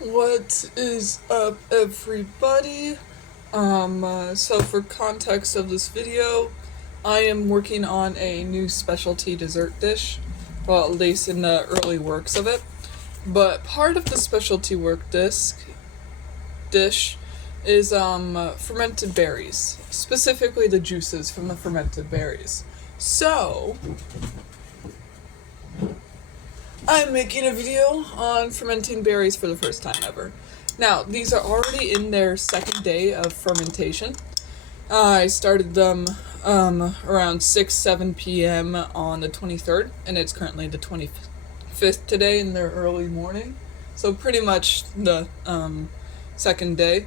What is up, everybody? So for context of this video, I am working on a new specialty dessert dish. Well, at least in the early works of it. But part of the specialty dish is fermented berries, specifically the juices from the fermented berries. So I'm making a video on fermenting berries for the first time ever. Now, these are already in their second day of fermentation. I started them around 6-7 p.m. on the 23rd, and it's currently the 25th today in their early morning. So pretty much the second day.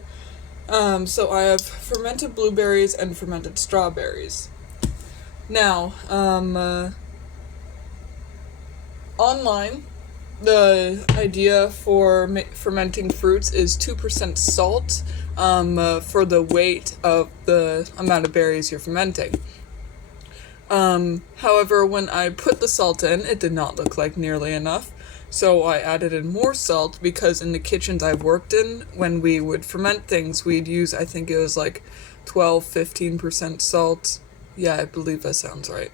So I have fermented blueberries and fermented strawberries. Now, online, the idea for fermenting fruits is 2% salt for the weight of the amount of berries you're fermenting. However, when I put the salt in, it did not look like nearly enough, so I added in more salt because in the kitchens I've worked in, when we would ferment things, we'd use, I think it was like 12-15% salt. Yeah, I believe that sounds right.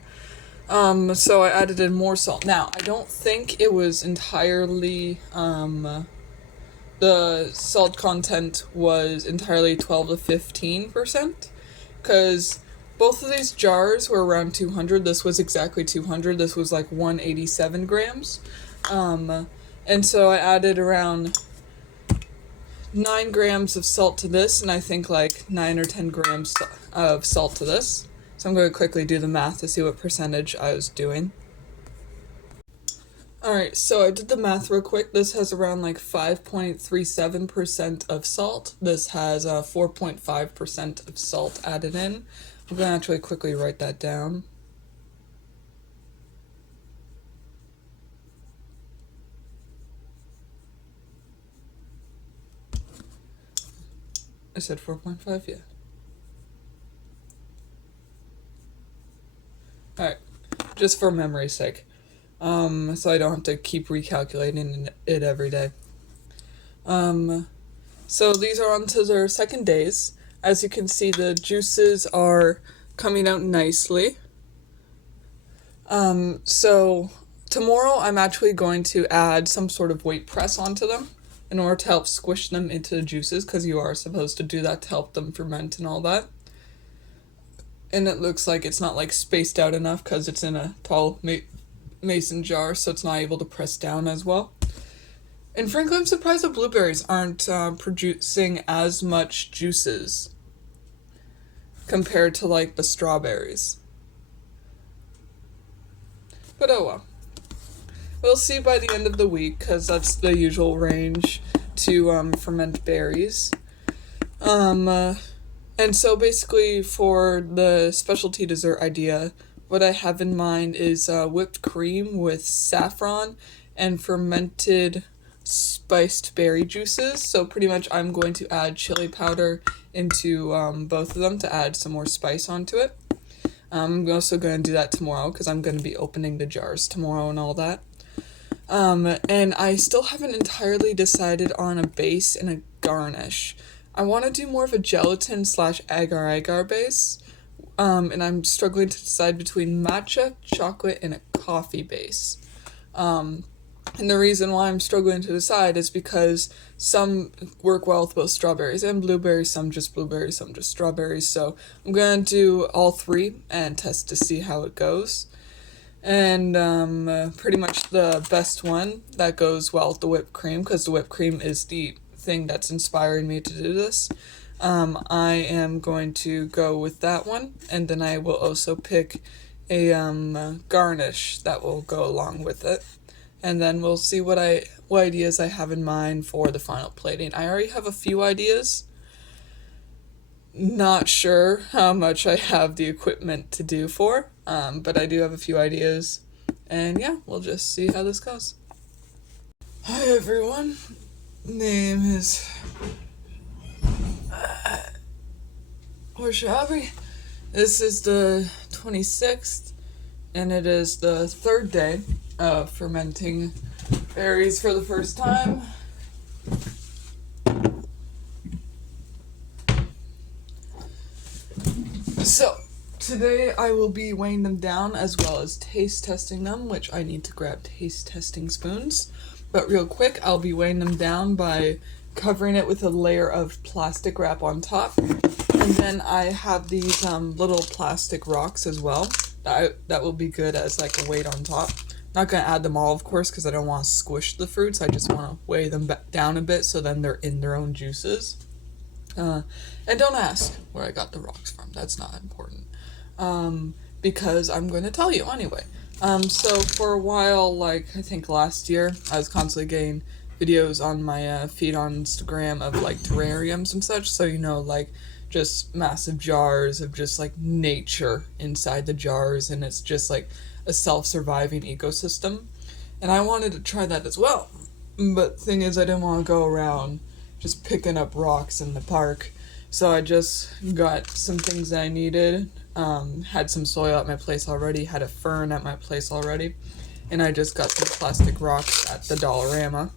So I added in more salt. Now, I don't think it was entirely, the salt content was entirely 12-15%, because both of these jars were around 200. This was exactly 200. This was like 187 grams. And so I added around 9 grams of salt to this, and I think like 9 or 10 grams of salt to this. So I'm going to quickly do the math to see what percentage I was doing. Alright, so I did the math real quick. This has around like 5.37% of salt. This has 4.5% of salt added in. I'm going to actually quickly write that down. I said 4.5, yeah. Alright, just for memory's sake. So I don't have to keep recalculating it every day. So these are on to their second days. As you can see, the juices are coming out nicely. So tomorrow I'm actually going to add some sort of weight press onto them in order to help squish them into the juices, because you are supposed to do that to help them ferment and all that. And it looks like it's not like spaced out enough because it's in a tall mason jar, so it's not able to press down as well. And frankly, I'm surprised the blueberries aren't producing as much juices compared to like the strawberries. But oh well. We'll see by the end of the week, because that's the usual range to ferment berries. And so basically for the specialty dessert idea, what I have in mind is whipped cream with saffron and fermented spiced berry juices. So pretty much I'm going to add chili powder into both of them to add some more spice onto it. I'm also going to do that tomorrow because I'm going to be opening the jars tomorrow and all that. And I still haven't entirely decided on a base and a garnish. I want to do more of a gelatin / agar-agar base, and I'm struggling to decide between matcha, chocolate, and a coffee base. And the reason why I'm struggling to decide is because some work well with both strawberries and blueberries, some just strawberries, so I'm going to do all three and test to see how it goes. And pretty much the best one that goes well with the whipped cream, because the whipped cream is the thing that's inspiring me to do this. I am going to go with that one, and then I will also pick a garnish that will go along with it, and then we'll see what ideas I have in mind for the final plating. I already have a few ideas. Not sure how much I have the equipment to do for, but I do have a few ideas, and yeah, we'll just see how this goes. Hi everyone. Name is Porscha Aubrey. This is the 26th, and it is the third day of fermenting berries for the first time. So, today I will be weighing them down as well as taste testing them, which I need to grab taste testing spoons. But real quick, I'll be weighing them down by covering it with a layer of plastic wrap on top. And then I have these little plastic rocks as well. That will be good as like a weight on top. Not going to add them all, of course, because I don't want to squish the fruits. I just want to weigh them down a bit so then they're in their own juices. And don't ask where I got the rocks from. That's not important. Because I'm going to tell you anyway. So for a while, like I think last year, I was constantly getting videos on my feed on Instagram of like terrariums and such. So, like just massive jars of just like nature inside the jars, and it's just like a self-surviving ecosystem. And I wanted to try that as well. But thing is, I didn't want to go around just picking up rocks in the park. So I just got some things that I needed. Had some soil at my place already, had a fern at my place already, and I just got some plastic rocks at the Dollarama.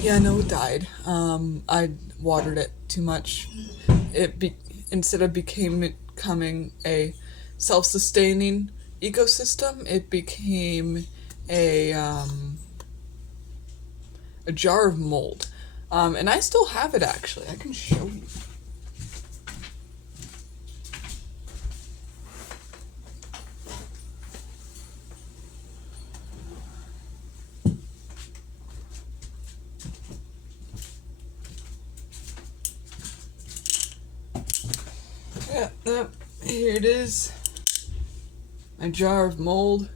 Yeah, no, it died. I watered it too much. Instead of becoming a self-sustaining ecosystem, it became a jar of mold. And I still have it, actually. I can show you. Yeah, here it is. My jar of mold.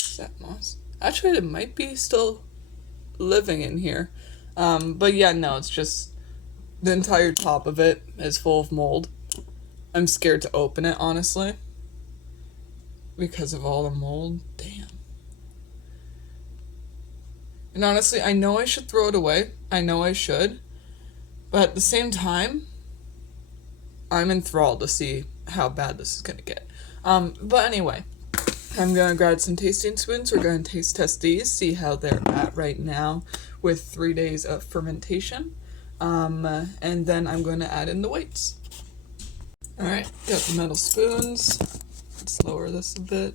Is that moss? Actually, it might be still living in here. But yeah, no, it's just the entire top of it is full of mold. I'm scared to open it, honestly, because of all the mold. Damn. And honestly, I know I should throw it away. I know I should. But at the same time, I'm enthralled to see how bad this is going to get. But anyway, I'm going to grab some tasting spoons. We're going to taste test these, see how they're at right now with 3 days of fermentation. And then I'm going to add in the weights. Alright, got the metal spoons. Let's lower this a bit.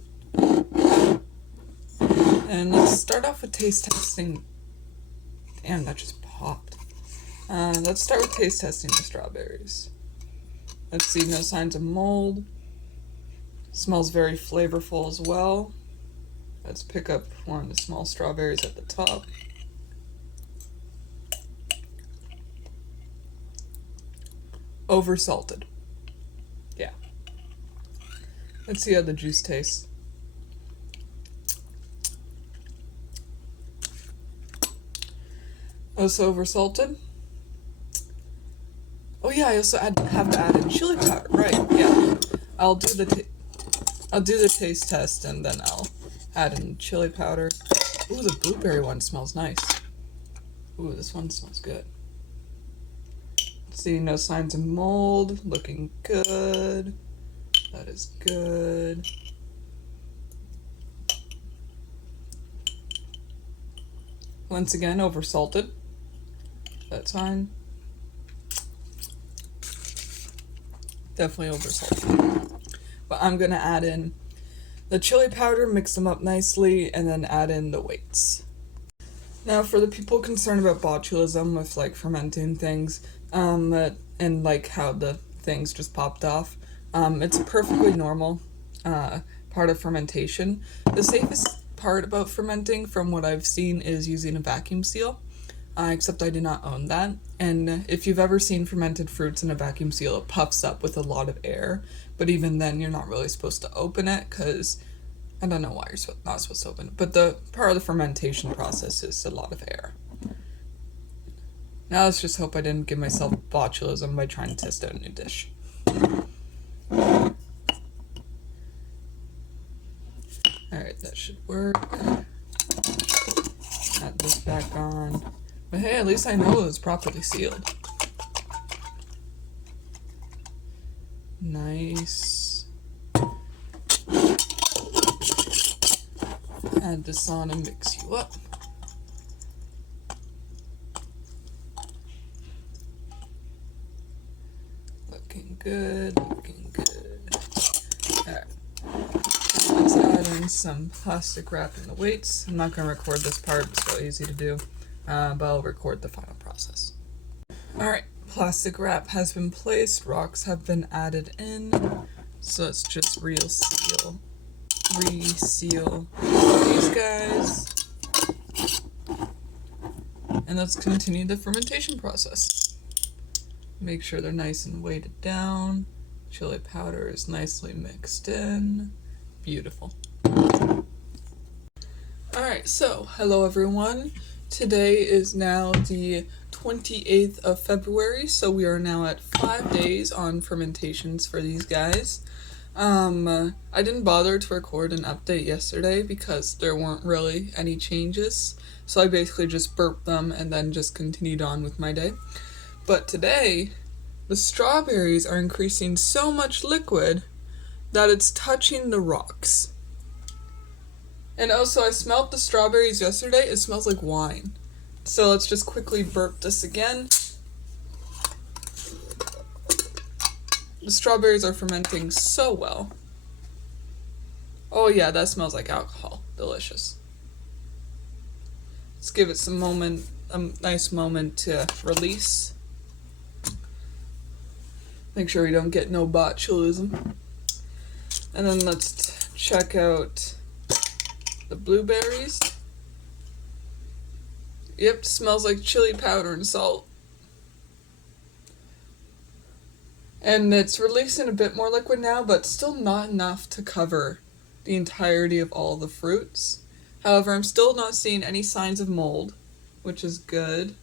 And let's start off with taste testing. Damn, that just popped. Let's start with taste testing the strawberries. Let's see, no signs of mold. Smells very flavorful as well. Let's pick up one of the small strawberries at the top. Over-salted. Yeah. Let's see how the juice tastes. Also over-salted. Oh yeah, I also have to add in chili powder, right? Yeah, I'll do the taste test and then I'll add in chili powder. Ooh, the blueberry one smells nice. Ooh, this one smells good. See, no signs of mold. Looking good. That is good. Once again, over salted. That's fine. Definitely over salted. But I'm gonna add in the chili powder, mix them up nicely, and then add in the weights. Now, for the people concerned about botulism with like fermenting things, and like how the things just popped off, it's a perfectly normal part of fermentation. The safest part about fermenting, from what I've seen, is using a vacuum seal. Except I do not own that. And if you've ever seen fermented fruits in a vacuum seal, it puffs up with a lot of air. But even then, you're not really supposed to open it because I don't know why you're not supposed to open it. But the part of the fermentation process is a lot of air. Now let's just hope I didn't give myself botulism by trying to test out a new dish. Alright, that should work. Add this back on. But hey, at least I know it was properly sealed. Nice. Add this on and mix you up. Looking good, looking good. Alright. Let's add in some plastic wrap in the weights. I'm not going to record this part, it's so easy to do, but I'll record the final process. Alright, plastic wrap has been placed, rocks have been added in, so let's just reseal these guys, and let's continue the fermentation process. Make sure they're nice and weighted down. Chili powder is nicely mixed in. Beautiful. Alright, so hello everyone. Today is now the 28th of February, so we are now at 5 days on fermentations for these guys. I didn't bother to record an update yesterday because there weren't really any changes, so I basically just burped them and then just continued on with my day. But today, the strawberries are increasing so much liquid that it's touching the rocks. And also, I smelled the strawberries yesterday. It smells like wine. So let's just quickly burp this again. The strawberries are fermenting so well. Oh yeah, that smells like alcohol. Delicious. Let's give it some moment, a nice moment to release. Make sure we don't get no botulism. And then let's check out the blueberries. Yep, smells like chili powder and salt. And it's releasing a bit more liquid now, but still not enough to cover the entirety of all the fruits. However, I'm still not seeing any signs of mold, which is good.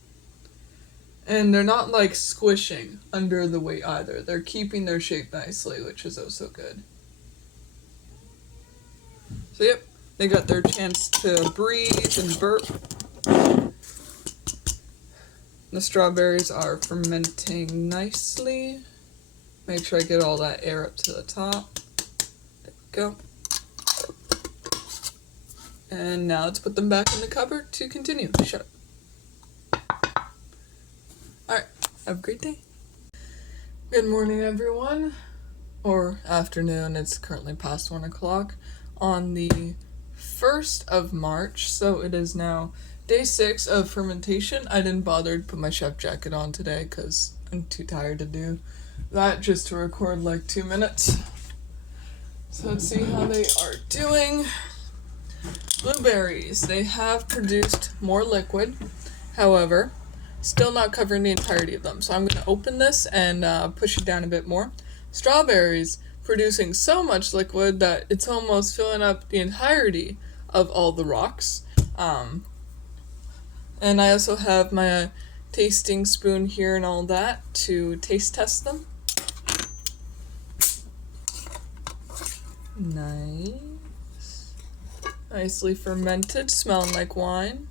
And they're not like squishing under the weight either. They're keeping their shape nicely, which is also good. So yep, they got their chance to breathe and burp. The strawberries are fermenting nicely. Make sure I get all that air up to the top. There we go. And now let's put them back in the cupboard to continue. Shut up. Alright, have a great day. Good morning, everyone. Or afternoon, it's currently past 1 o'clock. On the 1st of March, so it is now day 6 of fermentation. I didn't bother to put my chef jacket on today because I'm too tired to do that, just to record like 2 minutes. So let's see how they are doing. Blueberries, they have produced more liquid, however, still not covering the entirety of them. So I'm going to open this and push it down a bit more. Strawberries, producing so much liquid that it's almost filling up the entirety of all the rocks. And I also have my tasting spoon here and all that to taste test them. Nice. Nicely fermented, smelling like wine.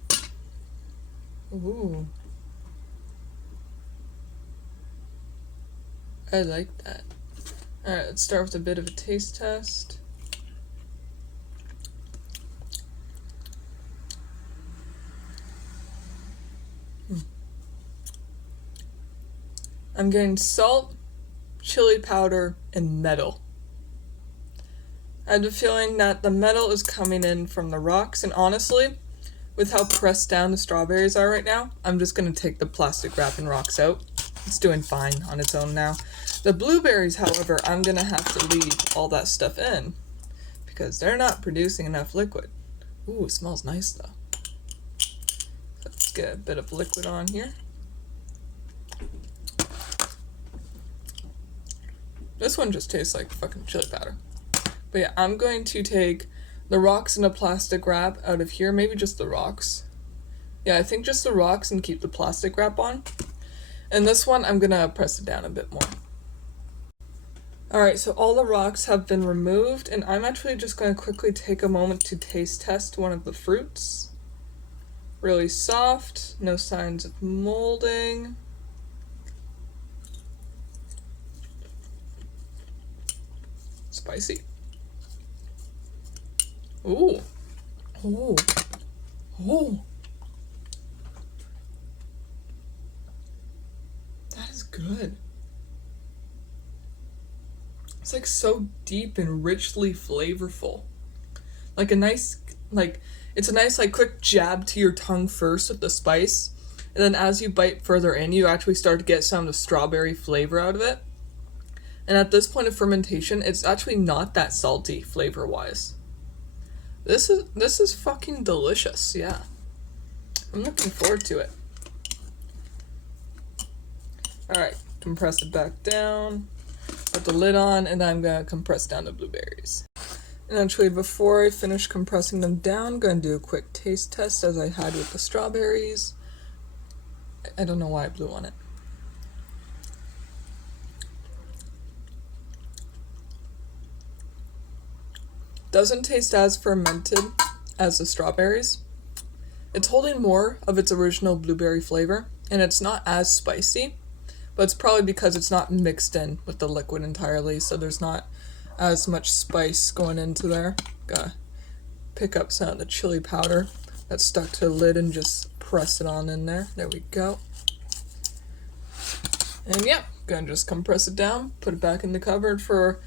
Ooh. I like that. Alright, let's start with a bit of a taste test. I'm getting salt, chili powder, and metal. I have the feeling that the metal is coming in from the rocks, and honestly, with how pressed down the strawberries are right now, I'm just going to take the plastic wrap and rocks out. It's doing fine on its own now. The blueberries, however, I'm going to have to leave all that stuff in because they're not producing enough liquid. Ooh, it smells nice though. Let's get a bit of liquid on here. This one just tastes like fucking chili powder. But yeah, I'm going to take the rocks in a plastic wrap out of here. Maybe just the rocks. Yeah, I think just the rocks and keep the plastic wrap on. And this one, I'm going to press it down a bit more. Alright, so all the rocks have been removed, and I'm actually just going to quickly take a moment to taste test one of the fruits. Really soft, no signs of molding. Spicy. Ooh. Ooh. Ooh. That is good. It's like so deep and richly flavorful. Like a nice, like, it's a nice, like, quick jab to your tongue first with the spice. And then as you bite further in, you actually start to get some of the strawberry flavor out of it. And at this point of fermentation, it's actually not that salty flavor-wise. This is fucking delicious, yeah. I'm looking forward to it. Alright, compress it back down. Put the lid on, and then I'm gonna compress down the blueberries. And actually, before I finish compressing them down, I'm gonna do a quick taste test as I had with the strawberries. I don't know why I blew on it. Doesn't taste as fermented as the strawberries. It's holding more of its original blueberry flavor, and it's not as spicy, but it's probably because it's not mixed in with the liquid entirely, so there's not as much spice going into there. Gotta pick up some of the chili powder that's stuck to the lid and just press it on in there. There we go. And yeah, gonna just compress it down, put it back in the cupboard for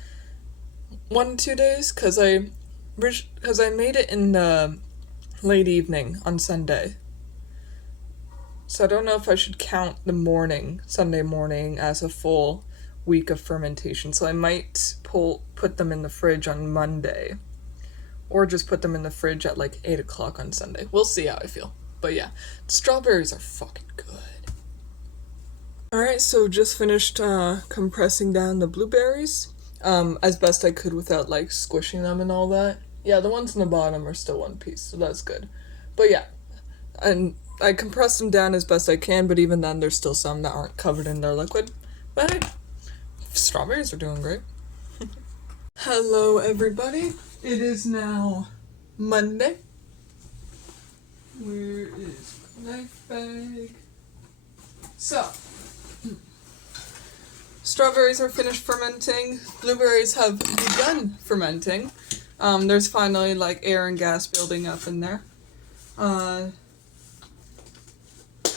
1 to 2 days, because I made it in the late evening on Sunday. So I don't know if I should count the morning, Sunday morning, as a full week of fermentation. So I might put them in the fridge on Monday, or just put them in the fridge at like 8 o'clock on Sunday. We'll see how I feel. But yeah, the strawberries are fucking good. Alright, so just finished compressing down the blueberries as best I could without like squishing them and all that. Yeah, the ones in the bottom are still one piece, so that's good. But yeah, and I compressed them down as best I can, but even then there's still some that aren't covered in their liquid. But hey, strawberries are doing great. Hello everybody, it is now Monday. Where is my knife bag? So, strawberries are finished fermenting, blueberries have begun fermenting. There's finally like air and gas building up in there.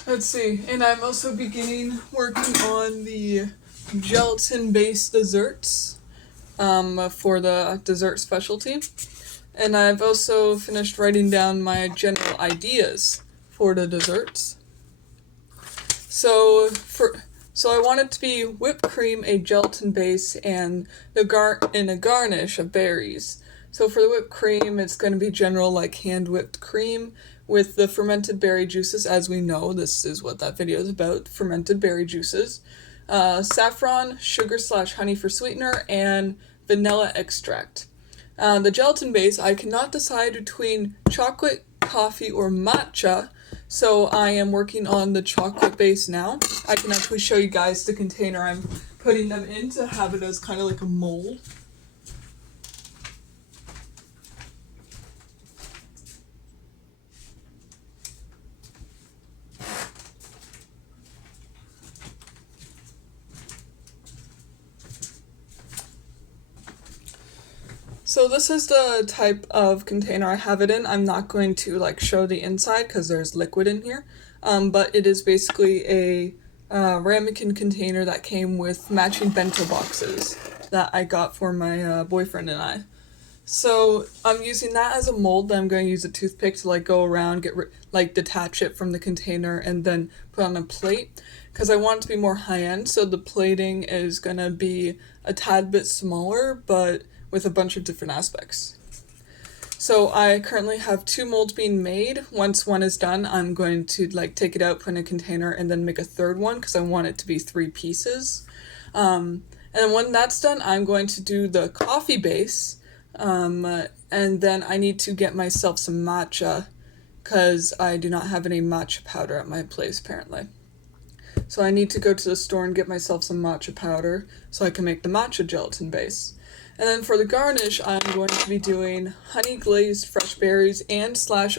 Let's see, and I'm also beginning working on the gelatin-based desserts for the dessert specialty. And I've also finished writing down my general ideas for the desserts. So I want it to be whipped cream, a gelatin base, and a garnish of berries. So for the whipped cream, it's going to be general like hand whipped cream with the fermented berry juices. As we know, this is what that video is about, fermented berry juices. Saffron, sugar/honey for sweetener, and vanilla extract. The gelatin base, I cannot decide between chocolate, coffee, or matcha, so I am working on the chocolate base now. I can actually show you guys the container I'm putting them in to have it as kind of like a mold. So this is the type of container I have it in. I'm not going to like show the inside because there's liquid in here, but it is basically a ramekin container that came with matching bento boxes that I got for my boyfriend and I. So I'm using that as a mold. Then I'm going to use a toothpick to like go around, detach it from the container, and then put on a plate because I want it to be more high end. So the plating is going to be a tad bit smaller, but with a bunch of different aspects. So I currently have 2 molds being made. Once one is done, I'm going to like take it out, put in a container, and then make a third one because I want it to be 3 pieces. And when that's done, I'm going to do the coffee base, and then I need to get myself some matcha because I do not have any matcha powder at my place apparently. So I need to go to the store and get myself some matcha powder so I can make the matcha gelatin base. And then for the garnish, I'm going to be doing honey glazed fresh berries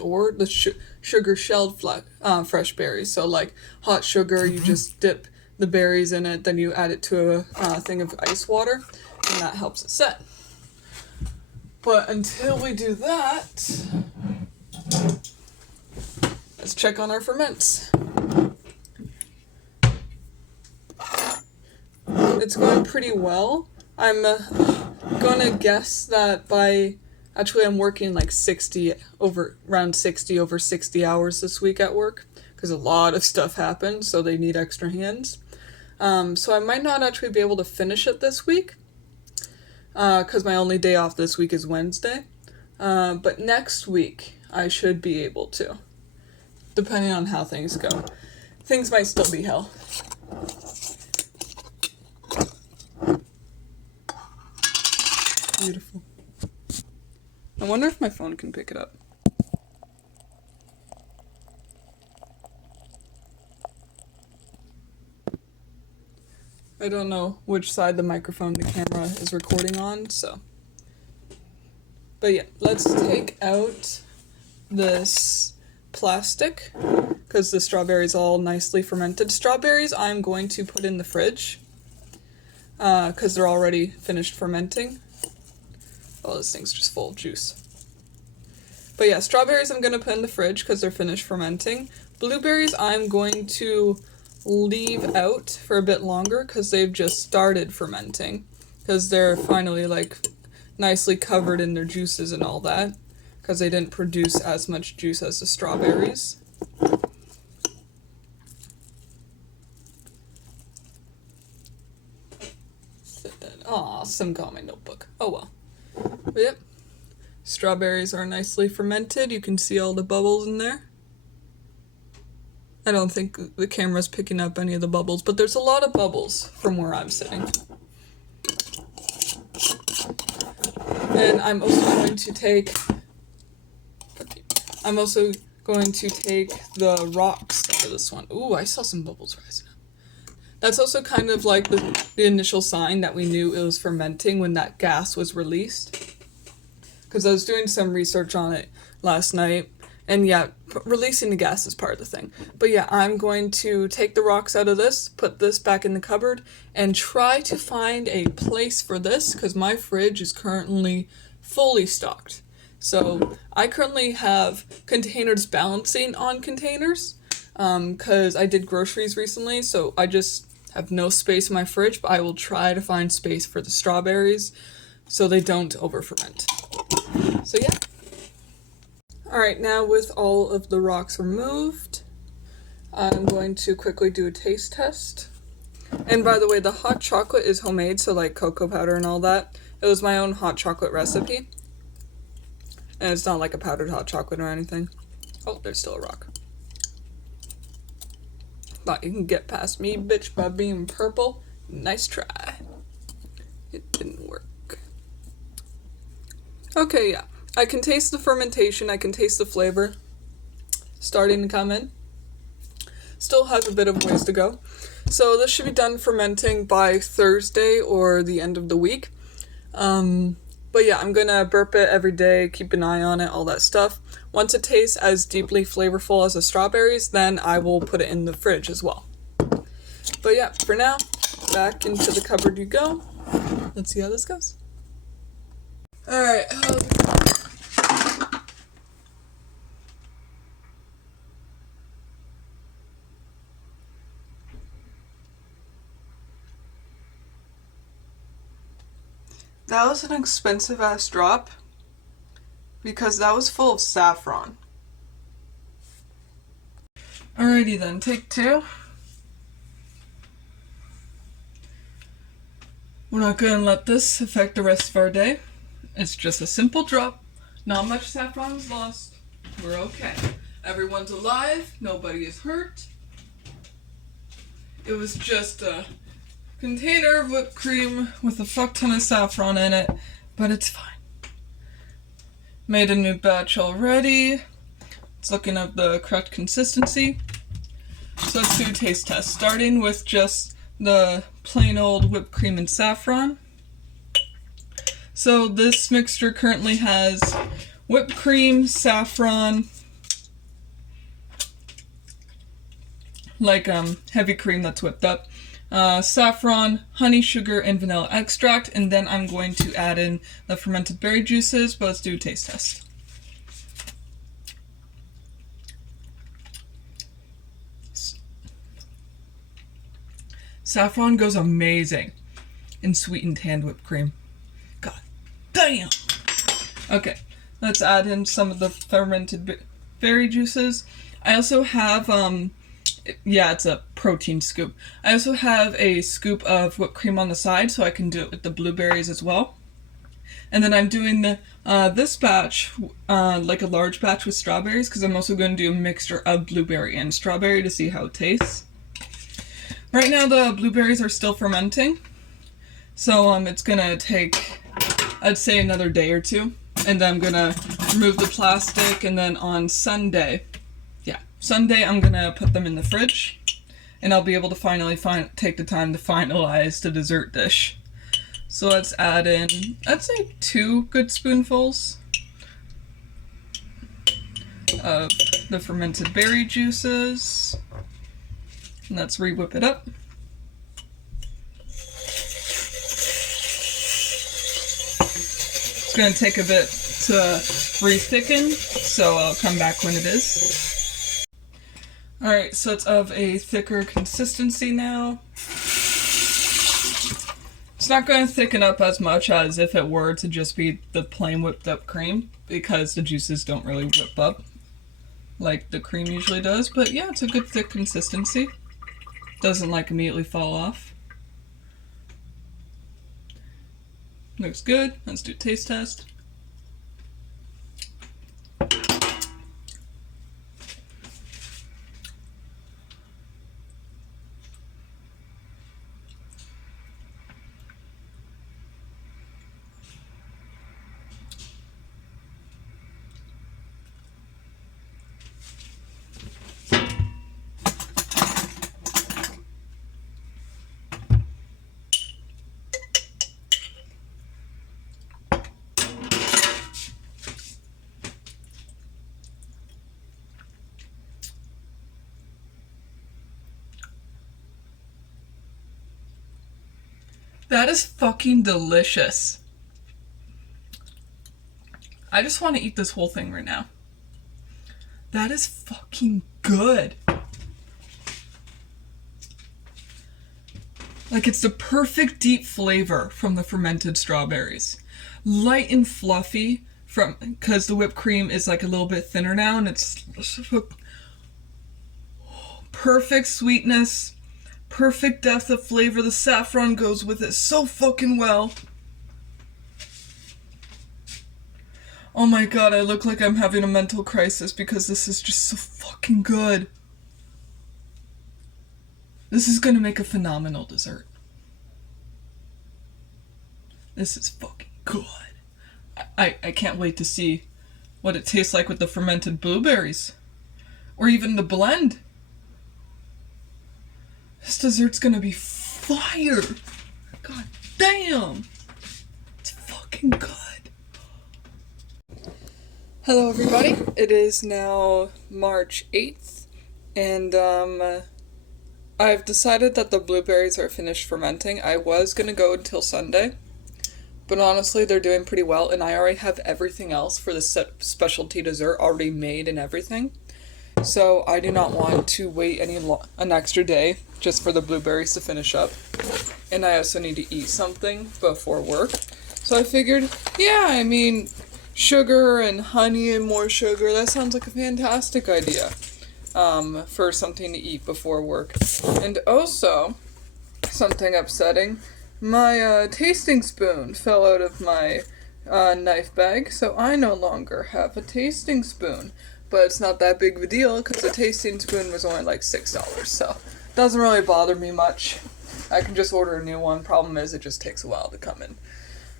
or the sugar shelled fresh berries. So like hot sugar, you just dip the berries in it, then you add it to a thing of ice water, and that helps it set. But until we do that, let's check on our ferments. It's going pretty well. I'm gonna guess that actually I'm working like around 60 over 60 hours this week at work, because a lot of stuff happened, so they need extra hands. So I might not actually be able to finish it this week, because my only day off this week is Wednesday. But next week I should be able to, depending on how things go. Things might still be hell. Beautiful. I wonder if my phone can pick it up. I don't know which side the microphone the camera is recording on, so. But yeah, let's take out this plastic, because the strawberries all nicely fermented. Strawberries I'm going to put in the fridge, because they're already finished fermenting. Oh, this thing's just full of juice. But yeah, strawberries I'm going to put in the fridge because they're finished fermenting. Blueberries I'm going to leave out for a bit longer because they've just started fermenting. Because they're finally like nicely covered in their juices and all that. Because they didn't produce as much juice as the strawberries. Aw, some got my notebook. Oh well. But yep. Strawberries are nicely fermented. You can see all the bubbles in there. I don't think the camera's picking up any of the bubbles, but there's a lot of bubbles from where I'm sitting. And I'm also going to take the rocks out of this one. Ooh, I saw some bubbles rising up. That's also kind of like the initial sign that we knew it was fermenting when that gas was released. Because I was doing some research on it last night, and yeah, releasing the gas is part of the thing. But yeah, I'm going to take the rocks out of this, put this back in the cupboard, and try to find a place for this, because my fridge is currently fully stocked. So I currently have containers balancing on containers, because I did groceries recently, so I just have no space in my fridge, but I will try to find space for the strawberries so they don't over ferment. So yeah. Alright, now with all of the rocks removed, I'm going to quickly do a taste test. And by the way, the hot chocolate is homemade, so like cocoa powder and all that. It was my own hot chocolate recipe. And it's not like a powdered hot chocolate or anything. Oh, there's still a rock. Thought you can get past me, bitch, by being purple. Nice try. It didn't work. Okay, yeah. I can taste the fermentation, I can taste the flavor starting to come in. Still has a bit of ways to go. So this should be done fermenting by Thursday or the end of the week. But yeah, I'm gonna burp it every day, keep an eye on it, all that stuff. Once it tastes as deeply flavorful as the strawberries, then I will put it in the fridge as well. But yeah, for now, back into the cupboard you go. Let's see how this goes. Alright, that was an expensive ass drop because that was full of saffron. Alrighty then, take two. We're not gonna let this affect the rest of our day. It's just a simple drop. Not much saffron is lost. We're okay. Everyone's alive. Nobody is hurt. It was just a container of whipped cream with a fuck ton of saffron in it, but it's fine. Made a new batch already. It's looking at the correct consistency. So let's do a taste test, starting with just the plain old whipped cream and saffron. So this mixture currently has whipped cream, saffron, like heavy cream that's whipped up, saffron, honey, sugar, and vanilla extract, and then I'm going to add in the fermented berry juices, but let's do a taste test. Saffron goes amazing. and sweetened hand whipped cream. God damn! Okay, let's add in some of the fermented berry juices. I also have, yeah, it's a protein scoop. I also have a scoop of whipped cream on the side, so I can do it with the blueberries as well. And then I'm doing the this batch, like a large batch with strawberries, because I'm also going to do a mixture of blueberry and strawberry to see how it tastes. Right now the blueberries are still fermenting, so it's going to take, I'd say, another day or two. And then I'm going to remove the plastic, and then on Sunday, I'm going to put them in the fridge, and I'll be able to finally take the time to finalize the dessert dish. So let's add in, I'd say 2 good spoonfuls of the fermented berry juices. And let's re-whip it up. It's going to take a bit to re-thicken, so I'll come back when it is. Alright, so it's of a thicker consistency now. It's not going to thicken up as much as if it were to just be the plain whipped up cream, because the juices don't really whip up like the cream usually does, but yeah, it's a good thick consistency. Doesn't like immediately fall off. Looks good. Let's do a taste test. That is fucking delicious. I just want to eat this whole thing right now. That is fucking good. Like, it's the perfect deep flavor from the fermented strawberries. Light and fluffy because the whipped cream is like a little bit thinner now, and it's perfect sweetness. Perfect depth of flavor. The saffron goes with it so fucking well. Oh my god, I look like I'm having a mental crisis because this is just so fucking good. This is gonna make a phenomenal dessert. This is fucking good. I can't wait to see what it tastes like with the fermented blueberries. Or even the blend. This dessert's gonna be fire! God damn! It's fucking good. Hello everybody, it is now March 8th, and I've decided that the blueberries are finished fermenting. I was gonna go until Sunday, but honestly they're doing pretty well, and I already have everything else for the specialty dessert already made and everything. So I do not want to wait an extra day just for the blueberries to finish up. And I also need to eat something before work. So I figured, yeah, I mean, sugar and honey and more sugar, that sounds like a fantastic idea for something to eat before work. And also, something upsetting, my tasting spoon fell out of my knife bag, so I no longer have a tasting spoon. But it's not that big of a deal because the tasting spoon was only like $6, so it doesn't really bother me much. I can just order a new one. Problem is, it just takes a while to come in.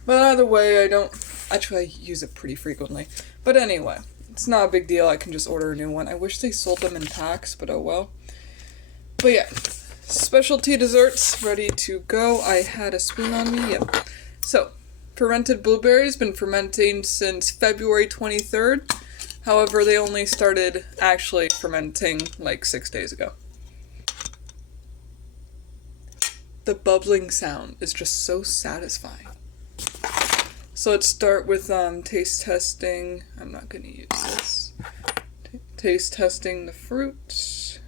But either way, I try to use it pretty frequently. But anyway, it's not a big deal. I can just order a new one. I wish they sold them in packs, but oh well. But yeah, specialty desserts ready to go. I had a spoon on me, yep. So, fermented blueberries, been fermenting since February 23rd. However, they only started actually fermenting like 6 days ago. The bubbling sound is just so satisfying. So let's start with taste testing. I'm not going to use this. Taste testing the fruit.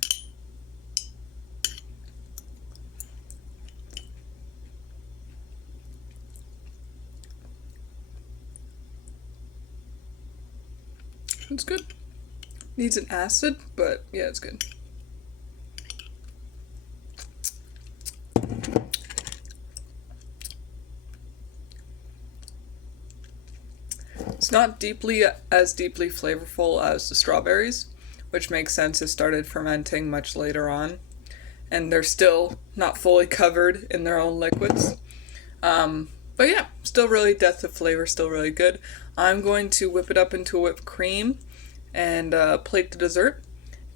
It's good. Needs an acid, but yeah, it's good. It's not as deeply flavorful as the strawberries, which makes sense. It started fermenting much later on, and they're still not fully covered in their own liquids. But yeah, still really depth of flavor, still really good. I'm going to whip it up into a whipped cream and plate the dessert,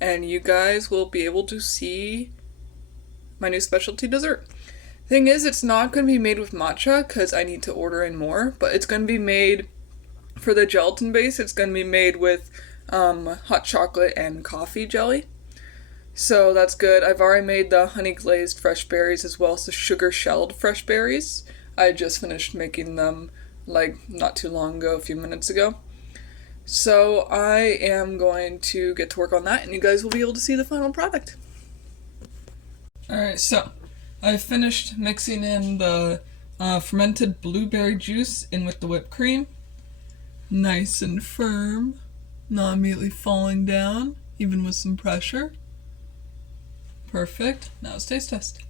and you guys will be able to see my new specialty dessert. Thing is, it's not going to be made with matcha because I need to order in more, but it's going to be made, for the gelatin base, it's going to be made with hot chocolate and coffee jelly. So that's good. I've already made the honey glazed fresh berries as well as the sugar shelled fresh berries. I just finished making them like not too long ago, a few minutes ago. So I am going to get to work on that and you guys will be able to see the final product. Alright, so I finished mixing in the fermented blueberry juice in with the whipped cream. Nice and firm, not immediately falling down, even with some pressure. Perfect. Now it's taste test.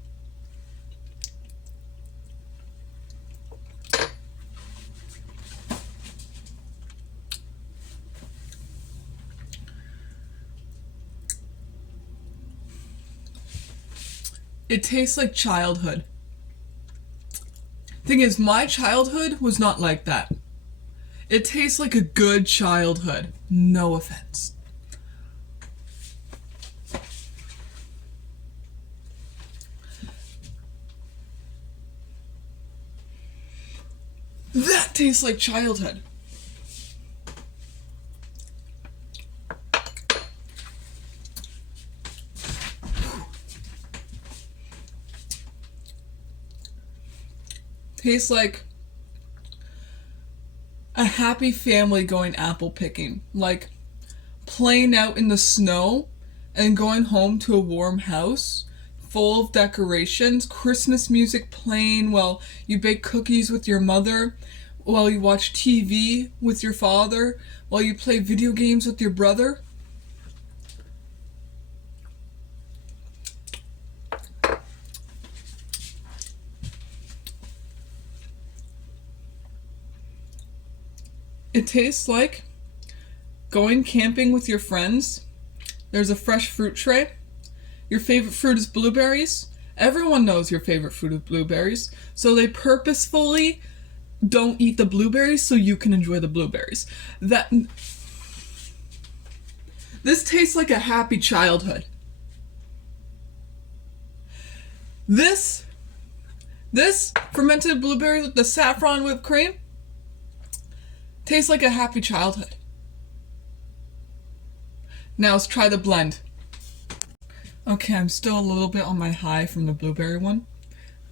It tastes like childhood. Thing is, my childhood was not like that. It tastes like a good childhood. No offense. That tastes like childhood. Tastes like a happy family going apple picking. Like playing out in the snow and going home to a warm house full of decorations, Christmas music playing while you bake cookies with your mother, while you watch TV with your father, while you play video games with your brother. It tastes like going camping with your friends. There's a fresh fruit tray. Your favorite fruit is blueberries. Everyone knows your favorite fruit is blueberries. So they purposefully don't eat the blueberries so you can enjoy the blueberries. This tastes like a happy childhood. This fermented blueberry with the saffron whipped cream tastes like a happy childhood. Now let's try the blend. Okay, I'm still a little bit on my high from the blueberry one.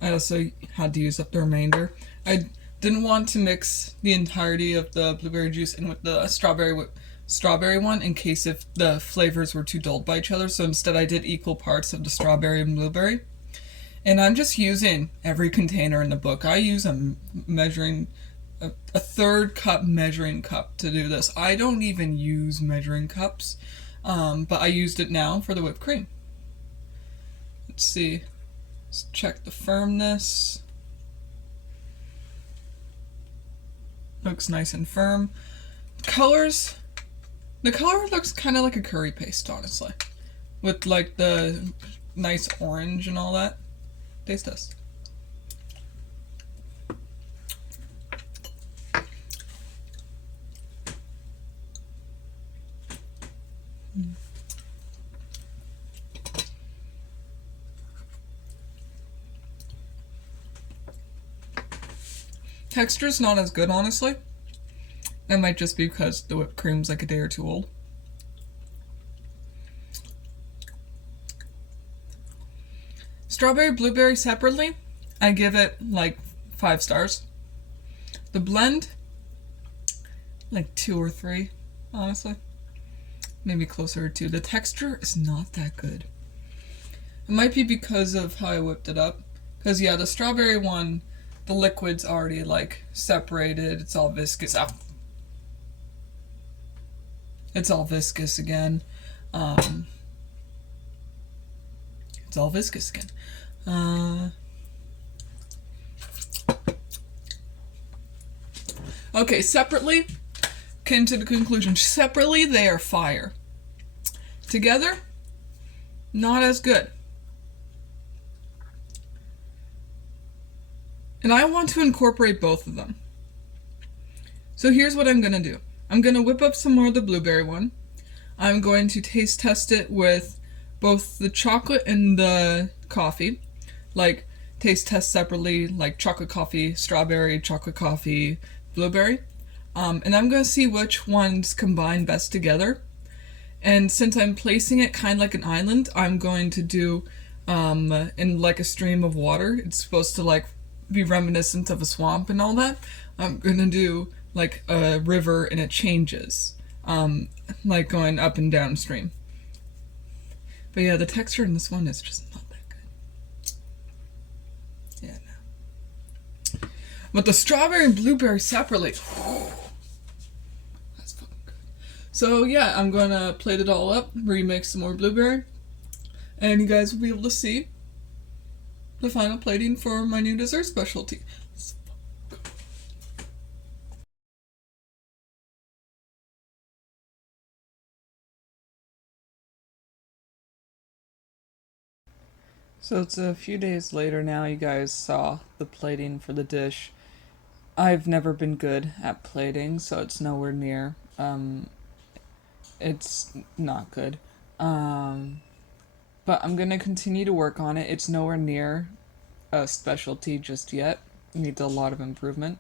I also had to use up the remainder. I didn't want to mix the entirety of the blueberry juice in with the strawberry one in case if the flavors were too dulled by each other, so instead I did equal parts of the strawberry and blueberry. And I'm just using every container in the book. I use a third cup measuring cup to do this. I don't even use measuring cups, but I used it now for the whipped cream. Let's see. Let's check the firmness. Looks nice and firm. Colors. The color looks kind of like a curry paste, honestly, with like the nice orange and all that. Taste test. Texture's not as good, honestly. That might just be because the whipped cream's like a day or two old. Strawberry, blueberry separately, I give it like 5 stars. The blend, like 2 or 3, honestly. Maybe closer to 2. The texture is not that good. It might be because of how I whipped it up. Because yeah, the strawberry one, the liquid's already like separated, it's all viscous. It's all viscous again. It's all viscous again. Okay, separately, came to the conclusion. Separately, they are fire. Together, not as good. And I want to incorporate both of them. So here's what I'm gonna do. I'm gonna whip up some more of the blueberry one. I'm going to taste test it with both the chocolate and the coffee. Like, taste test separately, like chocolate coffee, strawberry, chocolate coffee, blueberry. And I'm gonna see which ones combine best together. And since I'm placing it kind of like an island, I'm going to do in like a stream of water. It's supposed to like be reminiscent of a swamp and all that. I'm gonna do like a river and it changes, like going up and downstream. But yeah, the texture in this one is just not that good. Yeah, no. But the strawberry and blueberry separately, that's fucking good. So yeah, I'm gonna plate it all up, remix some more blueberry, and you guys will be able to see the final plating for my new dessert specialty. So it's a few days later now. You guys saw the plating for the dish. I've never been good at plating, so it's nowhere near. It's not good. But I'm gonna continue to work on it. It's nowhere near a specialty just yet. It needs a lot of improvement.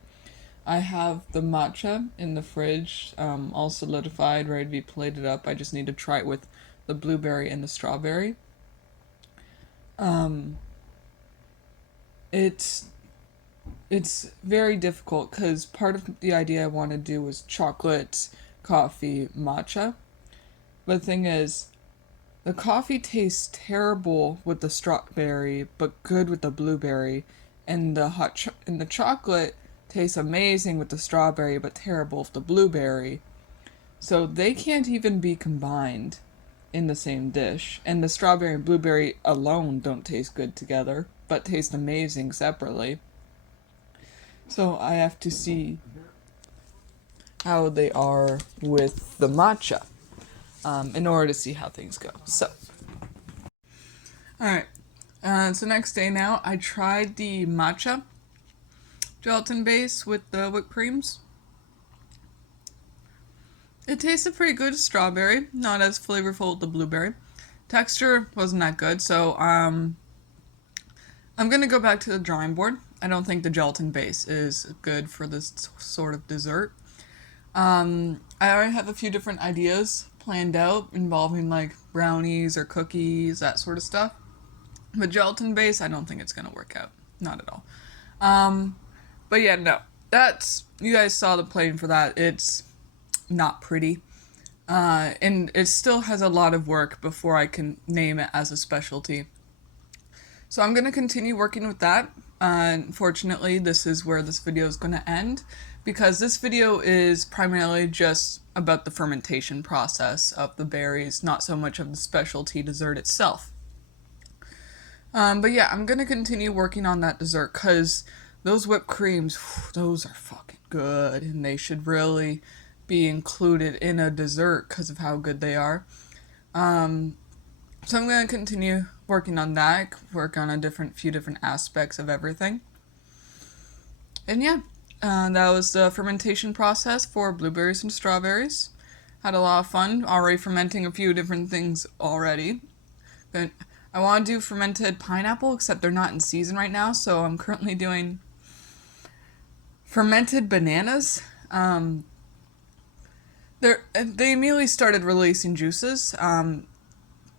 I have the matcha in the fridge, all solidified, ready to be plated up. I just need to try it with the blueberry and the strawberry. It's very difficult because part of the idea I want to do was chocolate, coffee, matcha. But the thing is, the coffee tastes terrible with the strawberry, but good with the blueberry, and the chocolate tastes amazing with the strawberry, but terrible with the blueberry. So they can't even be combined in the same dish. And the strawberry and blueberry alone don't taste good together, but taste amazing separately. So I have to see how they are with the matcha in order to see how things go. So, alright. It's the next day now. I tried the matcha gelatin base with the whipped creams. It tasted pretty good strawberry, not as flavorful with the blueberry. Texture wasn't that good, so I'm gonna go back to the drawing board. I don't think the gelatin base is good for this sort of dessert. I already have a few different ideas planned out involving like brownies or cookies, that sort of stuff. But gelatin base, I don't think it's gonna work out. Not at all. But yeah, no. That's, you guys saw the plating for that. It's not pretty. And it still has a lot of work before I can name it as a specialty. So I'm going to continue working with that. Unfortunately, this is where this video is going to end, because this video is primarily just about the fermentation process of the berries, not so much of the specialty dessert itself. But yeah, I'm going to continue working on that dessert, because those whipped creams, those are fucking good, and they should really be included in a dessert because of how good they are. So I'm going to continue working on that, work on a few different aspects of everything. And yeah, that was the fermentation process for blueberries and strawberries. Had a lot of fun, already fermenting a few different things already. But I want to do fermented pineapple, except they're not in season right now, so I'm currently doing fermented bananas. They immediately started releasing juices.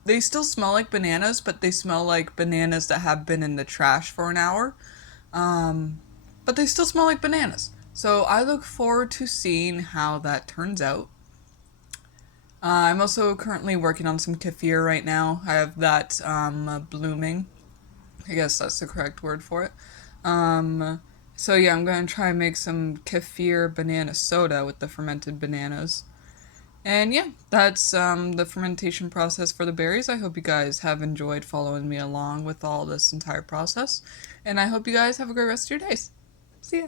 They still smell like bananas, but they smell like bananas that have been in the trash for an hour. But they still smell like bananas. So I look forward to seeing how that turns out. I'm also currently working on some kefir right now. I have that blooming. I guess that's the correct word for it. So yeah, I'm going to try and make some kefir banana soda with the fermented bananas. And yeah, that's the fermentation process for the berries. I hope you guys have enjoyed following me along with all this entire process. And I hope you guys have a great rest of your days. See ya.